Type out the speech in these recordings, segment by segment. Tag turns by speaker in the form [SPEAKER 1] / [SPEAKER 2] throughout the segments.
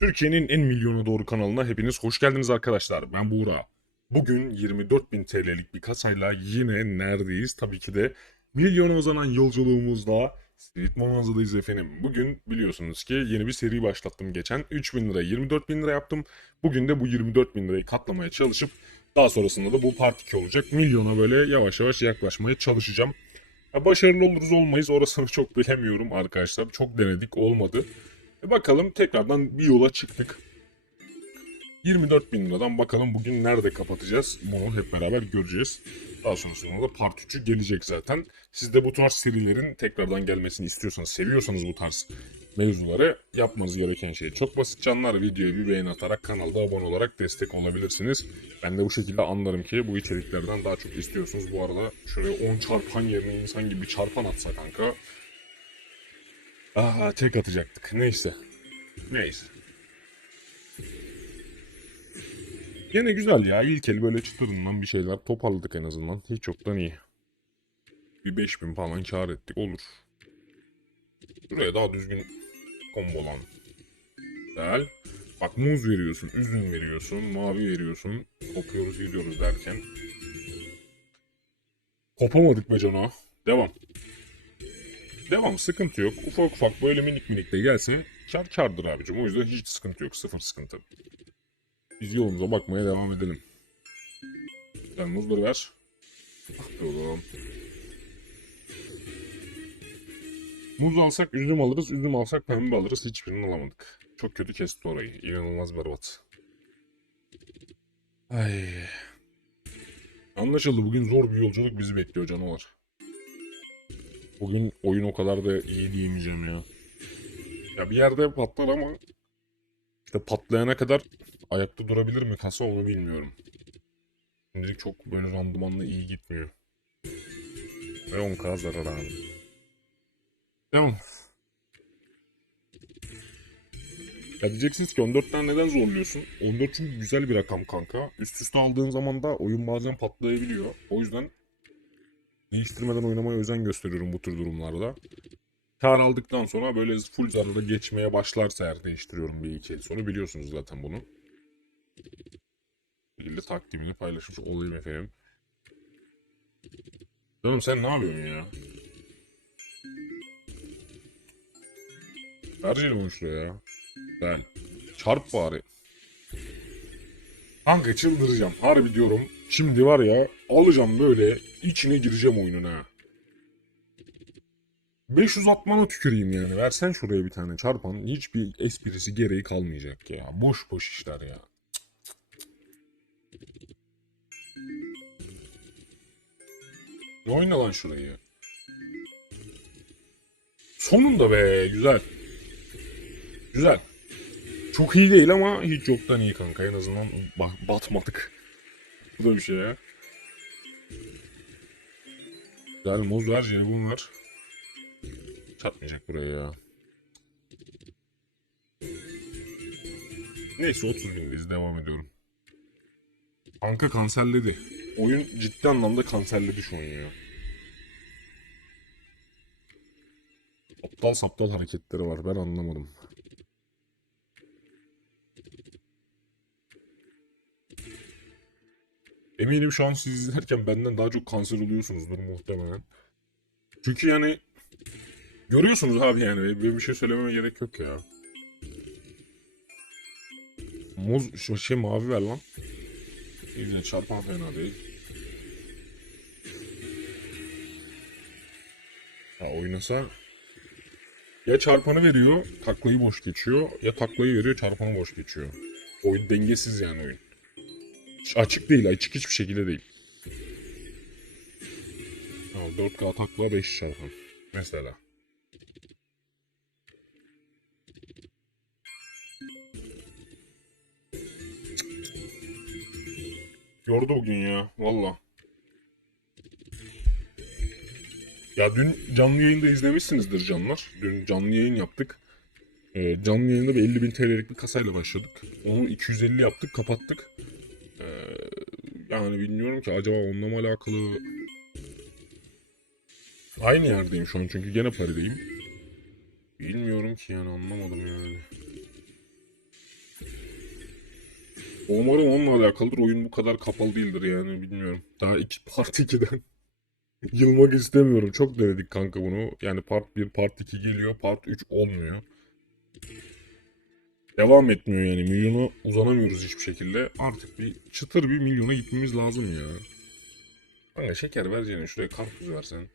[SPEAKER 1] Türkiye'nin en milyona doğru kanalına hepiniz hoş geldiniz arkadaşlar. Ben Buğra. Bugün 24.000 TL'lik bir kasayla yine neredeyiz? Tabii ki de milyona uzanan yolculuğumuzla Street Bonanza'dayız efendim. Bugün biliyorsunuz ki yeni bir seri başlattım geçen. 3000 lira 24.000 lira yaptım. Bugün de bu 24.000 lirayı katlamaya çalışıp daha sonrasında da bu part 2 olacak. Milyona böyle yavaş yavaş yaklaşmaya çalışacağım. Başarılı oluruz olmayız orasını çok bilemiyorum arkadaşlar. Çok denedik olmadı. E bakalım tekrardan bir yola çıktık. 24 bin liradan bakalım bugün nerede kapatacağız. Bunu hep beraber göreceğiz. Daha sonrasında da part 3'ü gelecek zaten. Siz de bu tarz serilerin tekrardan gelmesini istiyorsanız, seviyorsanız bu tarz mevzuları yapmanız gereken şey çok basit canlar. Videoyu bir beğeni atarak kanalda abone olarak destek olabilirsiniz. Ben de bu şekilde anlarım ki bu içeriklerden daha çok istiyorsunuz. Bu arada şöyle 10 çarpan yerine insan gibi çarpan atsa kanka. Aha tek atacaktık. Neyse. Neyse. Yine güzel ya. İlk el böyle çıtırından bir şeyler toparladık en azından. Hiç yoktan iyi. Bir 5000 falan kar ettik. Olur. Buraya daha düzgün kombolan. Güzel. Bak muz veriyorsun, üzüm veriyorsun, mavi veriyorsun. Kopuyoruz gidiyoruz derken. Kopamadık be Cano. Devam. Devam sıkıntı yok. Ufak ufak böyle minik minik de gelse kar kardır abicim. O yüzden hiç sıkıntı yok. Sıfır sıkıntı. Biz yolumuza bakmaya devam edelim. Sen muzları ver. Ah oğlum. Muz alsak üzüm alırız, üzüm alsak pembe alırız. Hiçbirini alamadık. Çok kötü kesti orayı. İnanılmaz berbat. Ay. Anlaşıldı. Bugün zor bir yolculuk bizi bekliyor canavar. Bugün oyun o kadar da iyi diyemeyeceğim ya. Ya bir yerde patlar ama işte patlayana kadar ayakta durabilir mi kasa onu bilmiyorum. Şimdilik çok böyle randımanla iyi gitmiyor. Ve 10k zarar abi. Devam. Ya diyeceksiniz ki 14'ten neden zorluyorsun? 14 çünkü güzel bir rakam kanka. Üst üste aldığın zaman da oyun bazen patlayabiliyor. O yüzden değiştirmeden oynamaya özen gösteriyorum bu tür durumlarda. Kar aldıktan sonra böyle full zararda geçmeye başlarsa eğer değiştiriyorum bir iki el sonra biliyorsunuz zaten bunu. Bilgi takdimini paylaşmış olayım efendim. Canım sen ne yapıyorsun ya? Ver şuraya ya. Ben. Çarp bari. Kanka çıldıracağım. Harbi diyorum. Şimdi var ya alacağım böyle içine gireceğim oyunun ha. 500 atmana tüküreyim yani. Versen şuraya bir tane çarpan. Hiçbir esprisi gereği kalmayacak ya. Boş boş işler ya. Ne oyna lan şurayı. Sonunda be güzel. Güzel. Çok iyi değil ama hiç yoktan iyi kanka. En azından bak batmadık. Bu da bir şey ya. Güzel muz var, jelibon var. Çatmayacak buraya ya. Neyse 30 bindeyiz devam ediyorum. Kanka kanserledi. Oyun ciddi anlamda kanserledi şu an ya. Aptal saptal hareketleri var ben anlamadım. Eminim şu an siz izlerken benden daha çok kanser oluyorsunuzdur muhtemelen. Çünkü yani görüyorsunuz abi yani böyle bir şey söylememe gerek yok ya. Muz şu şey mavi ver lan. Yine çarpan fena değil. Ha oynasa ya çarpanı veriyor, taklayı boş geçiyor. Ya taklayı veriyor, çarpanı boş geçiyor. Oyun dengesiz yani oyun. Açık değil, açık hiçbir şekilde değil. Ha, 4K takla 5 çarpan. Mesela. Yordu bugün ya, valla. Ya dün canlı yayında izlemişsinizdir canlar. Dün canlı yayın yaptık. Ee, canlı yayında bir 50 bin TL'lik bir kasayla başladık. Onu 250 yaptık, kapattık. Yani bilmiyorum ki acaba onunla mı alakalı... Aynı yerdeyim şu an çünkü gene parideyim. Bilmiyorum ki yani anlamadım yani. Umarım onunla alakalıdır. Oyun bu kadar kapalı değildir yani bilmiyorum. Daha iki part 2'den yılmak istemiyorum. Çok denedik kanka bunu. Yani part 1, part 2 geliyor. Part 3 olmuyor. Devam etmiyor yani. Milyona uzanamıyoruz hiçbir şekilde. Artık bir çıtır bir milyona gitmemiz lazım ya. Kanka şeker vereceğine şuraya karpuz versen.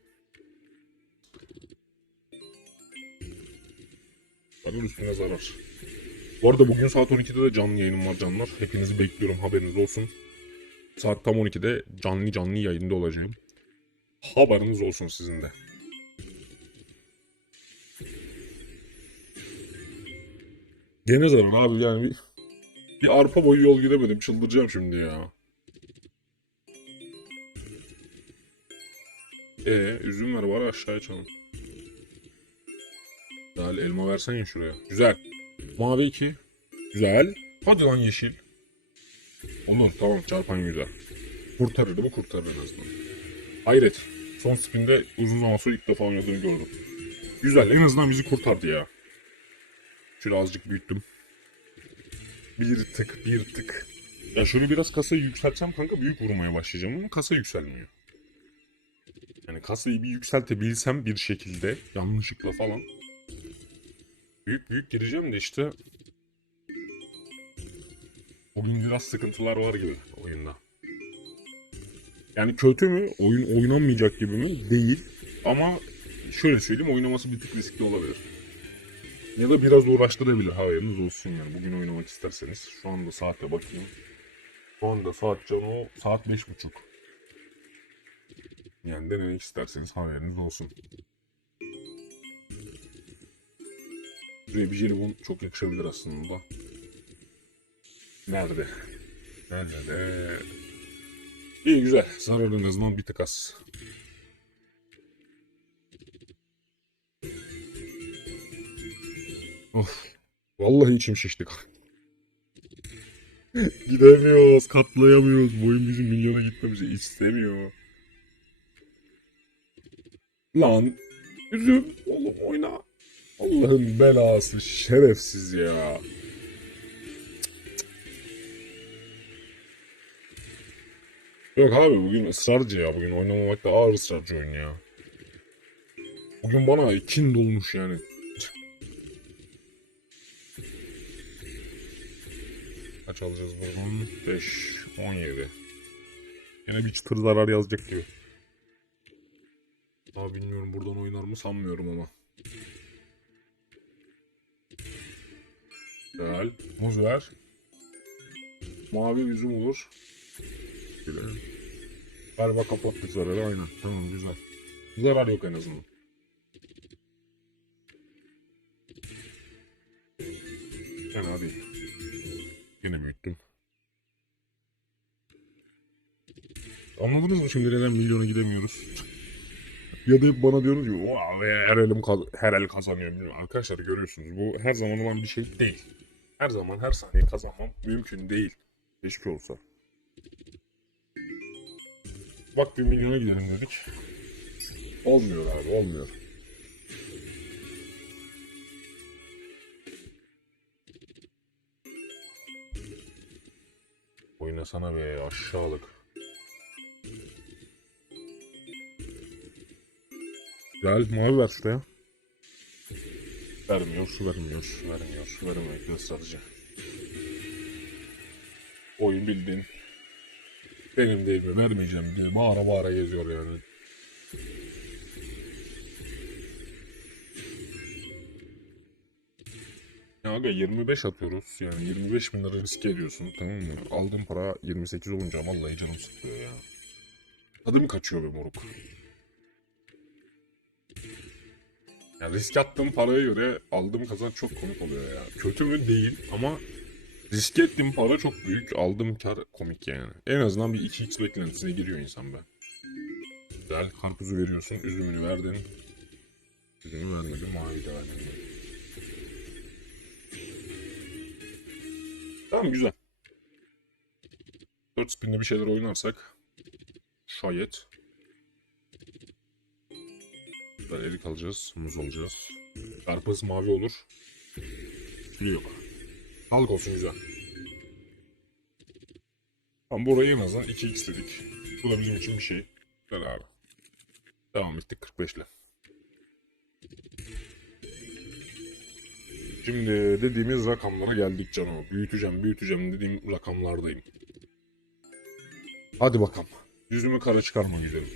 [SPEAKER 1] Paranın üstüne zarar. Bu arada bugün saat 12'de de canlı yayınım var canlar. Hepinizi bekliyorum haberiniz olsun. Saat tam 12'de canlı canlı yayında olacağım. Haberiniz olsun sizin de. Gene zarar abi yani bir, bir arpa boyu yol gidemedim. Çıldıracağım şimdi ya. E üzüm ver bari aşağıya çalın. Güzel elma versene şuraya. Güzel. Mavi 2. Güzel. Hadi lan yeşil. Olur tamam çarpan güzel. Kurtarır bu kurtarır en azından. Hayret. Son spinde uzun zaman sonra ilk defa oynadığını gördüm. Güzel en azından bizi kurtardı ya. Şöyle azıcık büyüttüm. Bir tık bir tık. Ya şöyle biraz kasayı yükseltsem kanka büyük vurmaya başlayacağım ama kasa yükselmiyor. Yani kasayı bir yükseltebilsem bir şekilde yanlışlıkla falan büyük büyük gireceğim de işte bugün biraz sıkıntılar var gibi oyunda. Yani kötü mü? Oyun oynanmayacak gibi mi? Değil. Ama şöyle söyleyeyim oynaması bir tık riskli olabilir. Ya da biraz uğraştırabilir haberiniz olsun yani. Bugün oynamak isterseniz. Şu anda saate bakayım. Şu anda saat canı saat beş buçuk. Yani denemek isterseniz haberiniz olsun. Şuraya bir jelibon çok yakışabilir aslında. Nerede? Nerede? İyi güzel. Zararı en azından bir tık az. Of. Vallahi içim şişti. Gidemiyoruz, katlayamıyoruz. Boyun bizim milyona gitmemizi istemiyor. Lan üzüm oğlum oyna. Allah'ın belası şerefsiz ya. Yok abi bugün ısrarcı ya bugün oynamamak da ağır ısrarcı oyun ya. Bugün bana kin dolmuş yani. Kaç alacağız buradan? 5, 17. Yine bir çıtır zarar yazacak gibi. Daha bilmiyorum buradan oynar mı sanmıyorum ama. Güzel. Muz ver. Mavi üzüm olur. Güzel. Galiba kapattık zararı aynen. Tamam güzel. Zarar yok en azından. Fena değil. Yine büyüttüm. Anladınız mı şimdi neden milyona gidemiyoruz? ya da hep bana diyorsunuz ki "Wow, her, elim her el kazanıyor. bilmiyorum." Arkadaşlar görüyorsunuz bu her zaman olan bir şey değil. Her zaman her saniye kazanmam mümkün değil. Keşke olsa. Bak bir milyona gidelim dedik. Olmuyor abi olmuyor. Oynasana be aşağılık. Gel mavi ver şuraya. Vermiyor, su vermiyor, su vermiyor, su vermiyor. Gösterici. Oyun bildin. Benim değil mi? Vermeyeceğim diye bağıra bağıra geziyor yani. Aga 25 atıyoruz. Yani 25 bin lira riske ediyorsun tamam mı? Aldığım para 28 olunca vallahi canım sıkıyor ya. Tadım kaçıyor be moruk. Ya risk attığım paraya göre aldığım kazanç çok komik oluyor ya. Kötü mü değil ama risk ettiğim para çok büyük. Aldığım kar komik yani. En azından bir 2x beklentisine giriyor insan be. Güzel karpuzu veriyorsun. Üzümünü verdin. Üzümü vermedin. Mavi de verdin. Güzel. 4 spinle bir şeyler oynarsak şayet Güzel erik alacağız, muz alacağız. Karpuz mavi olur. Şöyle yok. Sağlık olsun güzel. Tamam burayı en azından 2x dedik. Bu da bizim için bir şey. Güzel abi. Devam ettik 45 ile. Şimdi dediğimiz rakamlara geldik canım. Büyüteceğim, büyüteceğim dediğim rakamlardayım. Hadi bakalım. Yüzümü kara çıkarma gidelim.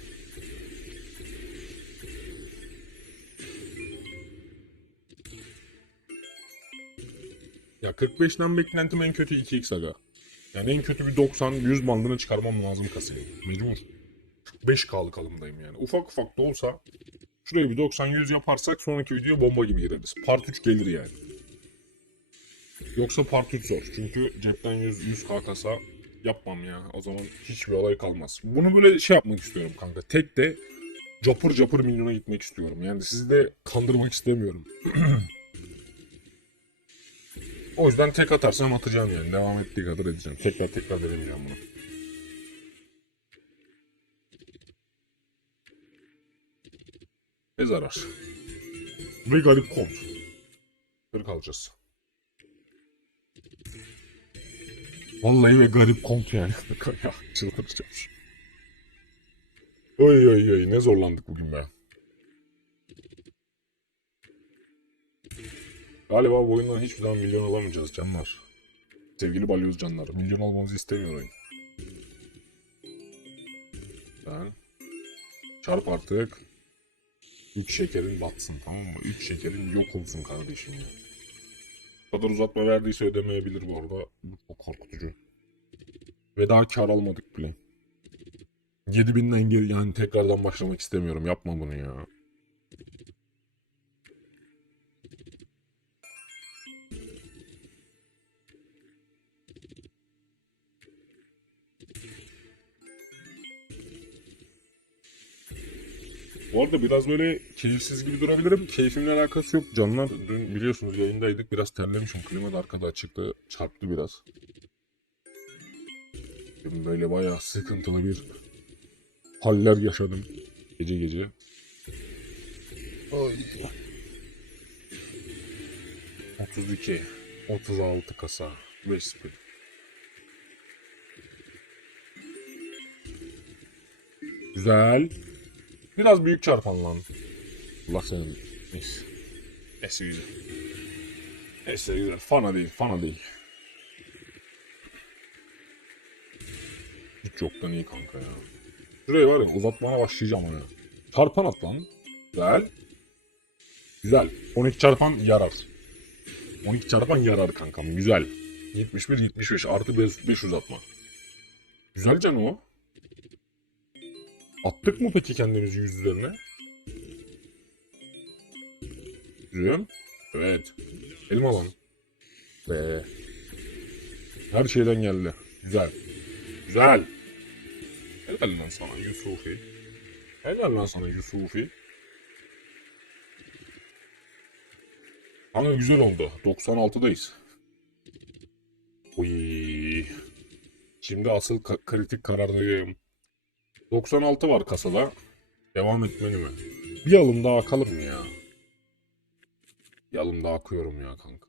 [SPEAKER 1] Ya 45'ten beklentim en kötü 2x aga. Yani en kötü bir 90-100 bandını çıkarmam lazım kasayı. Mecbur. 5K'lık alımdayım yani. Ufak ufak da olsa şuraya bir 90-100 yaparsak sonraki video bomba gibi gireriz. Part 3 gelir yani. Yoksa part 3 zor. Çünkü cepten 100, 100K kasa yapmam ya. O zaman hiçbir olay kalmaz. Bunu böyle şey yapmak istiyorum kanka. Tek de capır capır milyona gitmek istiyorum. Yani sizi de kandırmak istemiyorum. O yüzden tek atarsam atacağım yani. Devam ettiği kadar edeceğim. Tekrar tekrar denemeyeceğim bunu. Ne zarar? Ve garip kont. Kırık alacağız. Vallahi ve garip kont yani. ya çıldıracağım. Oy oy oy ne zorlandık bugün be. Galiba bu oyundan hiçbir zaman milyon alamayacağız canlar. Sevgili balyoz canlar. Milyon almamızı istemiyor oyun. Ben çarp artık. Üç şekerin batsın tamam mı? Üç şekerin yok olsun kardeşim ya. Kadar uzatma verdiyse ödemeyebilir bu arada. Bu çok korkutucu. Ve daha kar almadık bile. 7000'den geri yani tekrardan başlamak istemiyorum. Yapma bunu ya. Bu arada biraz böyle keyifsiz gibi durabilirim. Keyfimle alakası yok canlar. Dün biliyorsunuz yayındaydık. Biraz terlemişim. Klima da arkada açıktı. Çarptı biraz. Böyle bayağı sıkıntılı bir haller yaşadım. Gece gece. Ay. 32, 36 kasa, 5 spin. Güzel. Biraz büyük çarpan lan. Allah senin. Neyse. Neyse güzel. Neyse güzel. Fana değil. Fana değil. Hiç yoktan iyi kanka ya. Şurayı var ya uzatmaya başlayacağım ona. Çarpan at lan. Güzel. Güzel. 12 çarpan yarar. 12 çarpan yarar kankam. Güzel. 71 75 artı 5, 5 uzatma. Güzel can o. Attık mı peki kendimizi yüz üzerine? Evet. Elma lan. Be. Her şeyden geldi. Güzel. Güzel. Helal lan sana Yusufi. Helal lan sana Yusufi. Kanka güzel oldu. 96'dayız. Uy. Şimdi asıl ka- kritik karardayım. 96 var kasada. Devam etmeli mi? Bir alım daha akalım mı ya? Bir alım daha akıyorum ya kanka.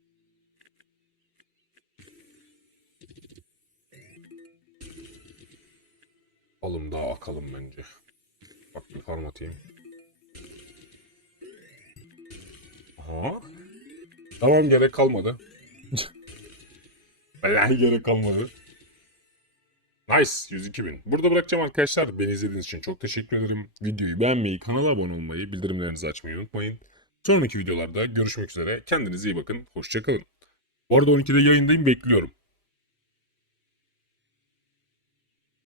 [SPEAKER 1] Alım daha akalım bence. Bak bir farm atayım. Aha. Tamam gerek kalmadı. Vallahi gerek kalmadı. Nice 102 bin. Burada bırakacağım arkadaşlar. Beni izlediğiniz için çok teşekkür ederim. Videoyu beğenmeyi, kanala abone olmayı, bildirimlerinizi açmayı unutmayın. Sonraki videolarda görüşmek üzere. Kendinize iyi bakın. Hoşçakalın. Bu arada 12'de yayındayım bekliyorum.